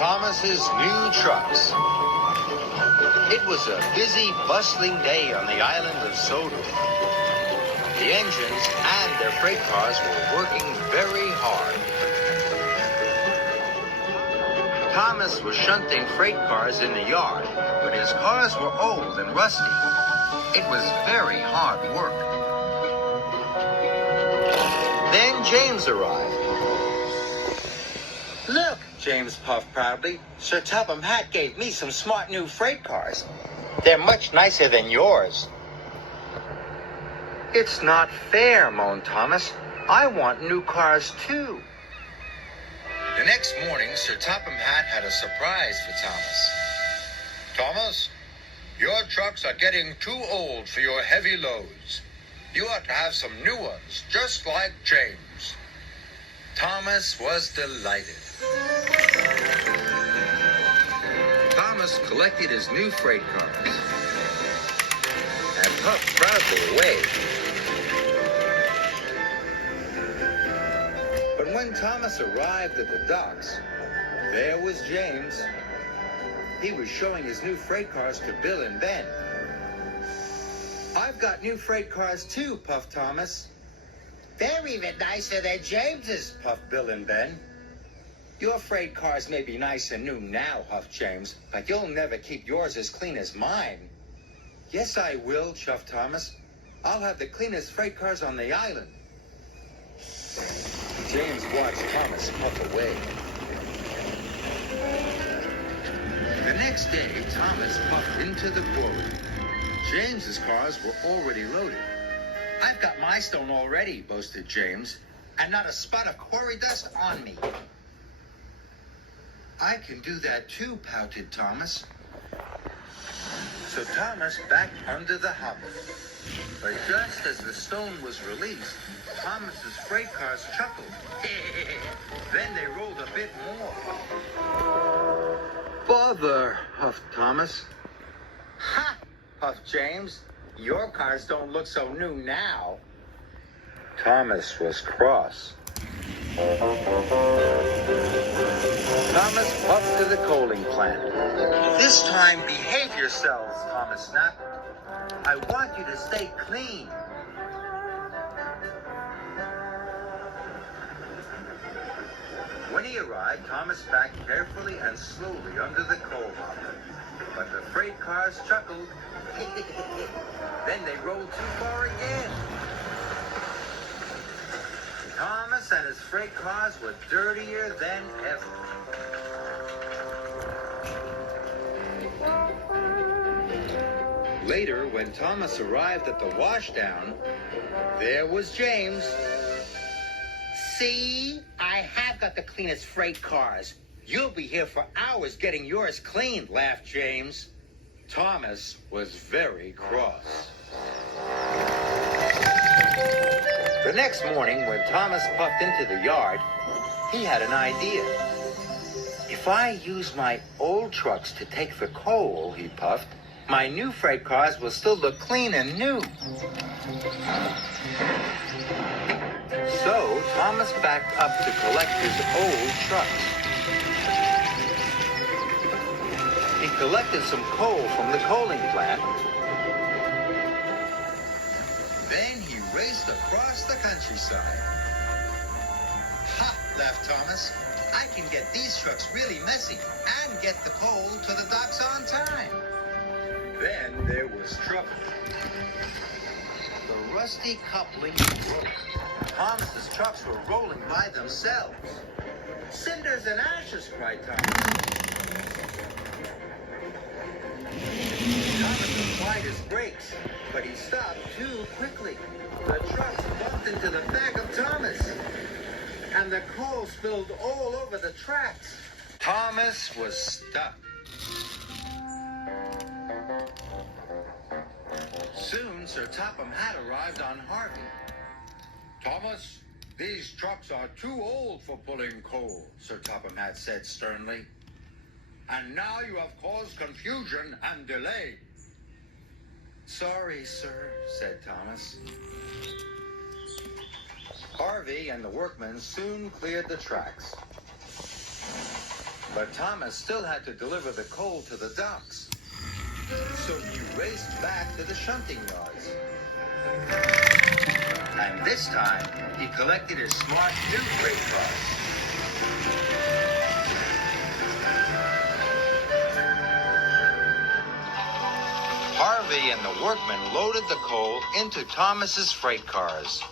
Thomas's new trucks. It was a busy, bustling day on the island of Soda. The engines and their freight cars were working very hard. Thomas was shunting freight cars in the yard, but his cars were old and rusty. It was very hard work. Then James arrived. "Look," James puffed proudly, "Sir Topham Hatt gave me some smart new freight cars. They're much nicer than yours." "It's not fair," moaned Thomas. "I want new cars too." The next morning, Sir Topham Hatt had a surprise for Thomas. "Thomas, your trucks are getting too old for your heavy loads. You ought to have some new ones, just like James." Thomas was delighted. Thomas collected his new freight cars and puffed proudly away. But when Thomas arrived at the docks, there was James. He was showing his new freight cars to Bill and Ben. "I've got new freight cars too," puffed Thomas. "They're even nicer than James's," puffed Bill and Ben. "Your freight cars may be nice and new now," huffed James, "but you'll never keep yours as clean as mine." "Yes, I will," chuffed Thomas. "I'll have the cleanest freight cars on the island." James watched Thomas puff away. The next day, Thomas puffed into the quarry. James's cars were already loaded. "I've got my stone already," boasted James, "and not a spot of quarry dust on me." "I can do that too," pouted Thomas. So Thomas backed under the hopper. But just as the stone was released, Thomas's freight cars chuckled. Then they rolled a bit more. "Bother," huffed Thomas. "Ha!" puffed James. "Your cars don't look so new now." Thomas was cross. Thomas puffed to the coaling plant. "This time, behave yourselves," Thomas snapped. "I want you to stay clean." When he arrived, Thomas backed carefully and slowly under the coal hopper. But the freight cars chuckled. Then they rolled too far again. Thomas and his freight cars were dirtier than ever. Later, when Thomas arrived at the washdown, there was James. "See? I have got the cleanest freight cars. You'll be here for hours getting yours cleaned," laughed James. Thomas was very cross. The next morning, when Thomas puffed into the yard, he had an idea. "If I use my old trucks to take the coal," he puffed, "my new freight cars will still look clean and new." So Thomas backed up to collect his old trucks. He collected some coal from the coaling plant. Then he raced across the countryside. "Ha!" laughed Thomas. "I can get these trucks really messy and get the coal to the docks on time." Then there was trouble. The rusty coupling broke. Thomas's trucks were rolling by themselves. "Cinders and ashes!" cried Thomas. Thomas applied his brakes, but he stopped too quickly. The trucks bumped into the back of Thomas, and the coal spilled all over the tracks. Thomas was stuck. Soon, Sir Topham Hatt arrived on Harvey. "Thomas, these trucks are too old for pulling coal," Sir Topham Hatt said sternly. "And now you have caused confusion and delay." "Sorry, sir," said Thomas. Harvey and the workmen soon cleared the tracks. But Thomas still had to deliver the coal to the docks. So he raced back to the shunting yards. And this time, he collected his smart new freight cars. Harvey and the workmen loaded the coal into Thomas's freight cars.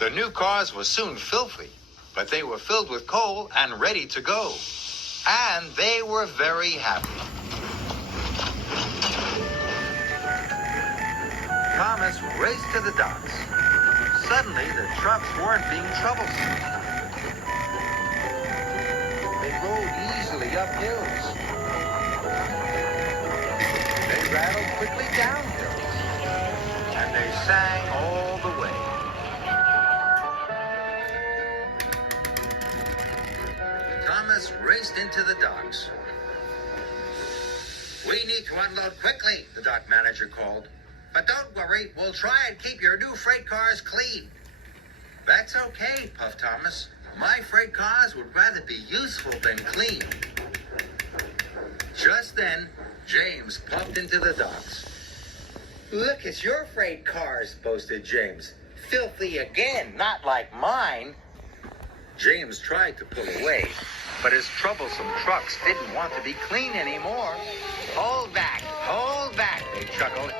The new cars were soon filthy, but they were filled with coal and ready to go. And they were very happy. Thomas raced to the docks. Suddenly, the trucks weren't being troublesome. They rolled easily up hills. They rattled quickly down hills. And they sang all the way. Thomas raced into the docks. "We need to unload quickly," the dock manager called. "But don't worry, we'll try and keep your new freight cars clean." "That's okay," puffed Thomas. "My freight cars would rather be useful than clean." Just then, James popped into the docks. "Look, it's your freight cars," boasted James. "Filthy again, not like mine." James tried to pull away, but his troublesome trucks didn't want to be clean anymore. Hold back, they chuckled.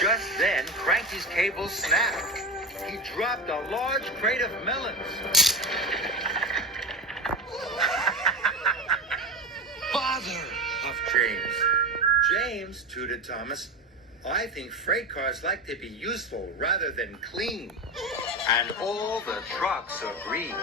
Just then, Cranky's cable snapped. He dropped a large crate of melons. "Father," puffed James. "James," tooted Thomas, "I think freight cars like to be useful rather than clean." And all the trucks agreed.